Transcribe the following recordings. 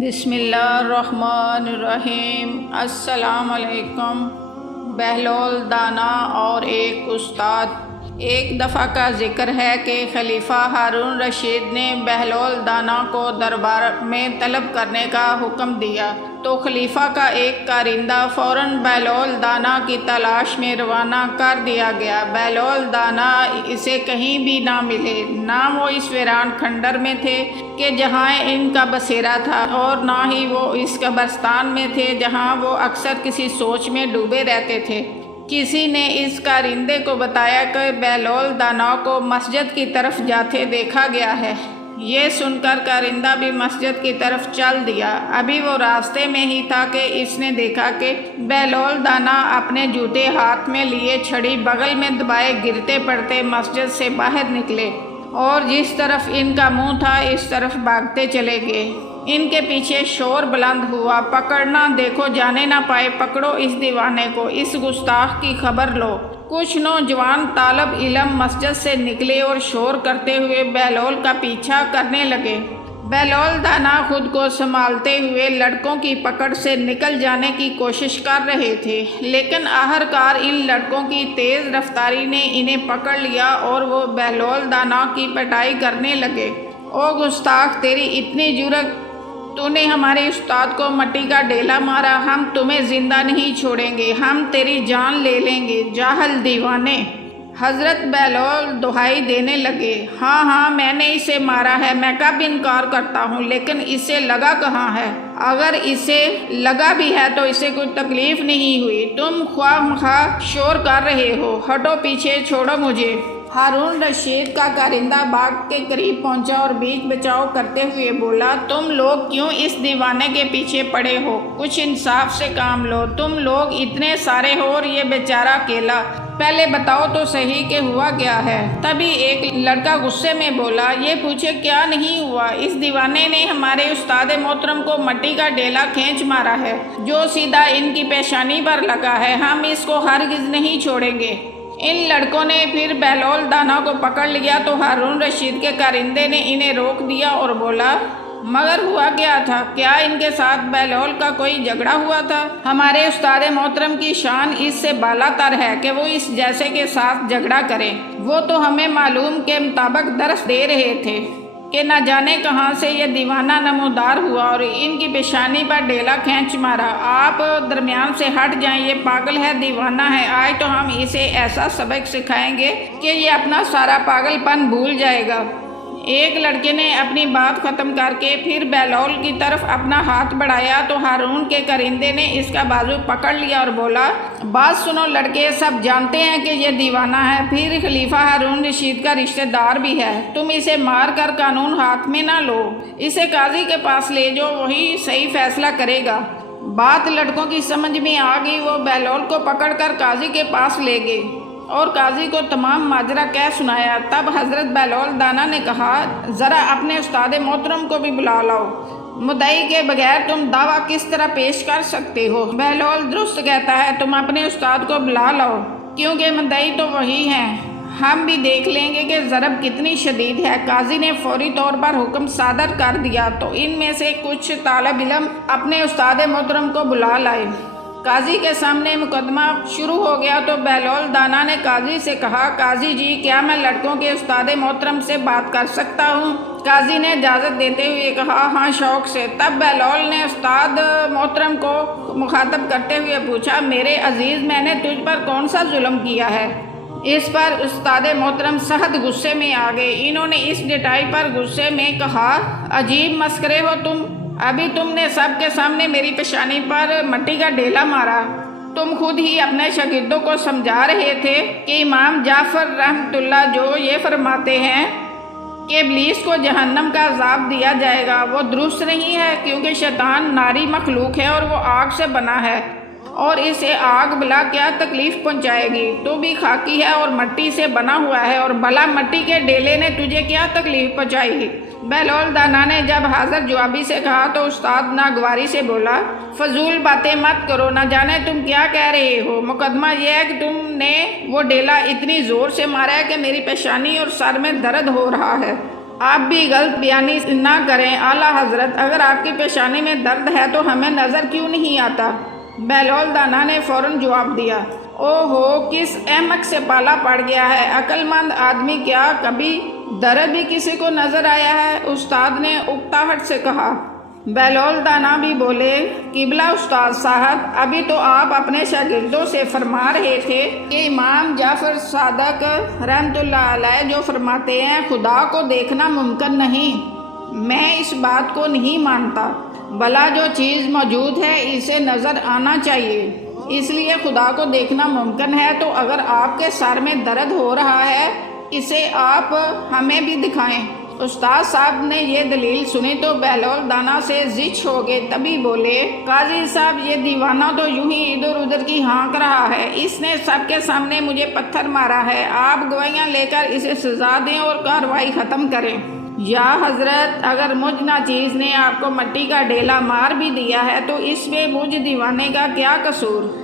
بسم اللہ الرحمن الرحیم۔ السلام علیکم۔ بہلول دانا اور ایک استاد۔ ایک دفعہ کا ذکر ہے کہ خلیفہ ہارون رشید نے بہلول دانا کو دربار میں طلب کرنے کا حکم دیا تو خلیفہ کا ایک کارندہ فوراً بہلول دانا کی تلاش میں روانہ کر دیا گیا۔ بہلول دانا اسے کہیں بھی نہ ملے، نہ وہ اس ویران کھنڈر میں تھے کہ جہاں ان کا بسیرا تھا، اور نہ ہی وہ اس قبرستان میں تھے جہاں وہ اکثر کسی سوچ میں ڈوبے رہتے تھے۔ کسی نے اس کارندے کو بتایا کہ بہلول دانا کو مسجد کی طرف جاتے دیکھا گیا ہے۔ یہ سن کر کارندہ بھی مسجد کی طرف چل دیا۔ ابھی وہ راستے میں ہی تھا کہ اس نے دیکھا کہ بہلول دانا اپنے جوتے ہاتھ میں لیے چھڑی بغل میں دبائے گرتے پڑتے مسجد سے باہر نکلے، اور جس طرف ان کا منہ تھا اس طرف بھاگتے چلے گئے۔ ان کے پیچھے شور بلند ہوا، پکڑنا دیکھو جانے نہ پائے، پکڑو اس دیوانے کو، اس گستاخ کی خبر لو۔ کچھ نوجوان طالب علم مسجد سے نکلے اور شور کرتے ہوئے بہلول کا پیچھا کرنے لگے۔ بہلول دانا خود کو سنبھالتے ہوئے لڑکوں کی پکڑ سے نکل جانے کی کوشش کر رہے تھے، لیکن آخرکار ان لڑکوں کی تیز رفتاری نے انہیں پکڑ لیا اور وہ بہلول دانا کی پٹائی کرنے لگے۔ او گستاخ، تیری اتنی جرأت! تو نے ہمارے استاد کو مٹی کا ڈیلا مارا، ہم تمہیں زندہ نہیں چھوڑیں گے، ہم تیری جان لے لیں گے، جاہل دیوانے! حضرت بہلول دہائی دینے لگے، ہاں میں نے اسے مارا ہے، میں کب انکار کرتا ہوں، لیکن اسے لگا کہاں ہے؟ اگر اسے لگا بھی ہے تو اسے کوئی تکلیف نہیں ہوئی، تم خواہ مخواہ شور کر رہے ہو، ہٹو پیچھے، چھوڑو مجھے۔ ہارون رشید کا کارندہ باغ کے قریب پہنچا اور بیچ بچاؤ کرتے ہوئے بولا، تم لوگ کیوں اس دیوانے کے پیچھے پڑے ہو؟ کچھ انصاف سے کام لو، تم لوگ اتنے سارے ہو اور یہ بیچارہ اکیلا، پہلے بتاؤ تو صحیح کہ ہوا کیا ہے؟ تبھی ایک لڑکا غصے میں بولا، یہ پوچھے کیا نہیں ہوا، اس دیوانے نے ہمارے استاد محترم کو مٹی کا ڈیلا کھینچ مارا ہے جو سیدھا ان کی پیشانی پر لگا ہے، ہم اس کو ہرگز نہیں چھوڑیں گے۔ ان لڑکوں نے پھر بہلول دانا کو پکڑ لیا تو ہارون رشید کے کارندے نے انہیں روک دیا اور بولا، مگر ہوا کیا تھا؟ کیا ان کے ساتھ بہلول کا کوئی جھگڑا ہوا تھا؟ ہمارے استاد محترم کی شان اس سے بالا تر ہے کہ وہ اس جیسے کے ساتھ جھگڑا کریں۔ وہ تو ہمیں معلوم کے مطابق درس دے رہے تھے کہ نہ جانے کہاں سے یہ دیوانہ نمودار ہوا اور ان کی پیشانی پر ڈیلا کھینچ مارا۔ آپ درمیان سے ہٹ جائیں، یہ پاگل ہے، دیوانہ ہے، آج تو ہم اسے ایسا سبق سکھائیں گے کہ یہ اپنا سارا پاگل پن بھول جائے گا۔ ایک لڑکے نے اپنی بات ختم کر کے پھر بہلول کی طرف اپنا ہاتھ بڑھایا تو ہارون کے کارندے نے اس کا بازو پکڑ لیا اور بولا، بات سنو لڑکے، سب جانتے ہیں کہ یہ دیوانہ ہے، پھر خلیفہ ہارون رشید کا رشتہ دار بھی ہے، تم اسے مار کر قانون ہاتھ میں نہ لو، اسے قاضی کے پاس لے جو، وہی صحیح فیصلہ کرے گا۔ بات لڑکوں کی سمجھ میں آ گئی، وہ بہلول کو پکڑ کر قاضی کے پاس لے گئے اور قاضی کو تمام ماجرا کہہ سنایا۔ تب حضرت بہلول دانا نے کہا، ذرا اپنے استاد محترم کو بھی بلا لاؤ، مدعی کے بغیر تم دعویٰ کس طرح پیش کر سکتے ہو؟ بہلول درست کہتا ہے، تم اپنے استاد کو بلا لاؤ، کیونکہ مدعی تو وہی ہیں، ہم بھی دیکھ لیں گے کہ ضرب کتنی شدید ہے۔ قاضی نے فوری طور پر حکم صادر کر دیا تو ان میں سے کچھ طالب علم اپنے استاد محترم کو بلا لائے۔ قاضی کے سامنے مقدمہ شروع ہو گیا تو بہلول دانا نے قاضی سے کہا، قاضی جی، کیا میں لڑکوں کے استاد محترم سے بات کر سکتا ہوں؟ قاضی نے اجازت دیتے ہوئے کہا، ہاں شوق سے۔ تب بہلول نے استاد محترم کو مخاطب کرتے ہوئے پوچھا، میرے عزیز، میں نے تجھ پر کون سا ظلم کیا ہے؟ اس پر استاد محترم سخت غصے میں آ گئے۔ انہوں نے اس ڈٹائی پر غصے میں کہا، عجیب مسخرے ہو تم، ابھی تم نے سب کے سامنے میری پیشانی پر مٹی کا ڈیلا مارا۔ تم خود ہی اپنے شاگردوں کو سمجھا رہے تھے کہ امام جعفر رحمۃ اللہ جو یہ فرماتے ہیں کہ ابلیس کو جہنم کا عذاب دیا جائے گا، وہ درست نہیں ہے، کیونکہ شیطان ناری مخلوق ہے اور وہ آگ سے بنا ہے، اور اسے آگ بلا کیا تکلیف پہنچائے گی؟ تو بھی خاکی ہے اور مٹی سے بنا ہوا ہے، اور بلا مٹی کے ڈیلے نے تجھے کیا تکلیف پہنچائی؟ بہلول دانا نے جب حاضر جوابی سے کہا تو استاد ناگواری سے بولا، فضول باتیں مت کرو، نہ جانے تم کیا کہہ رہے ہو، مقدمہ یہ ہے کہ تم نے وہ ڈیلا اتنی زور سے مارا ہے کہ میری پیشانی اور سر میں درد ہو رہا ہے۔ آپ بھی غلط بیانی نہ کریں اعلیٰ حضرت، اگر آپ کی پیشانی میں درد ہے تو ہمیں نظر کیوں نہیں آتا؟ بہلول دانا نے فوراً جواب دیا، او ہو، کس احمق سے پالا پڑ گیا ہے، عقل مند آدمی، کیا کبھی درد بھی کسی کو نظر آیا ہے؟ استاد نے اکتاہٹ سے کہا۔ بہلول دانا بھی بولے، قبلہ استاد صاحب، ابھی تو آپ اپنے شاگردوں سے فرما رہے تھے کہ امام جعفر صادق رحمۃ اللہ علیہ جو فرماتے ہیں خدا کو دیکھنا ممکن نہیں، میں اس بات کو نہیں مانتا، بھلا جو چیز موجود ہے اسے نظر آنا چاہیے، اس لیے خدا کو دیکھنا ممکن ہے۔ تو اگر آپ کے سر میں درد ہو رہا ہے اسے آپ ہمیں بھی دکھائیں۔ استاد صاحب نے یہ دلیل سنی تو بہلول دانا سے زچ ہو گئے، تبھی بولے، قاضی صاحب، یہ دیوانہ تو یوں ہی ادھر ادھر کی ہانک رہا ہے، اس نے سب کے سامنے مجھے پتھر مارا ہے، آپ گوائیاں لے کر اسے سزا دیں اور کارروائی ختم کریں۔ یا حضرت، اگر مجھ ناچیز نے آپ کو مٹی کا ڈھیلا مار بھی دیا ہے تو اس میں مجھ دیوانے کا کیا قصور؟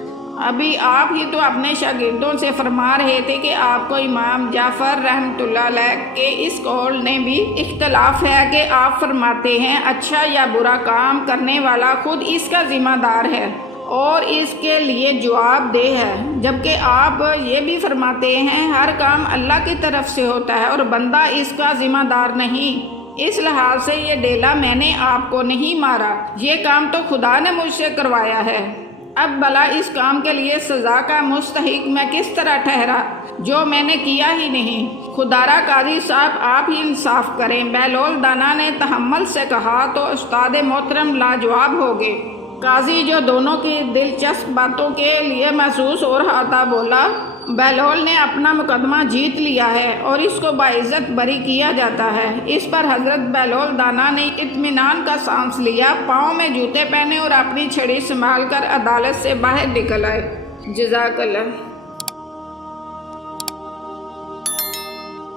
ابھی آپ ہی تو اپنے شاگردوں سے فرما رہے تھے کہ آپ کو امام جعفر رحمۃ اللہ علیہ کے اس قول نے بھی اختلاف ہے کہ آپ فرماتے ہیں اچھا یا برا کام کرنے والا خود اس کا ذمہ دار ہے اور اس کے لیے جواب دہ ہے، جبکہ آپ یہ بھی فرماتے ہیں ہر کام اللہ کی طرف سے ہوتا ہے اور بندہ اس کا ذمہ دار نہیں۔ اس لحاظ سے یہ ڈیلا میں نے آپ کو نہیں مارا، یہ کام تو خدا نے مجھ سے کروایا ہے۔ اب بھلا اس کام کے لیے سزا کا مستحق میں کس طرح ٹھہرا جو میں نے کیا ہی نہیں؟ خدارا قاضی صاحب، آپ ہی انصاف کریں، بہلول دانا نے تحمل سے کہا تو استاد محترم لاجواب ہو گئے۔ قاضی، جو دونوں کی دلچسپ باتوں کے لیے محسوس ہو رہا تھا، بولا، بہلول نے اپنا مقدمہ جیت لیا ہے اور اس کو باعزت بری کیا جاتا ہے۔ اس پر حضرت بہلول دانا نے اطمینان کا سانس لیا، پاؤں میں جوتے پہنے اور اپنی چھڑی سنبھال کر عدالت سے باہر نکل آئے۔ جزاک اللہ۔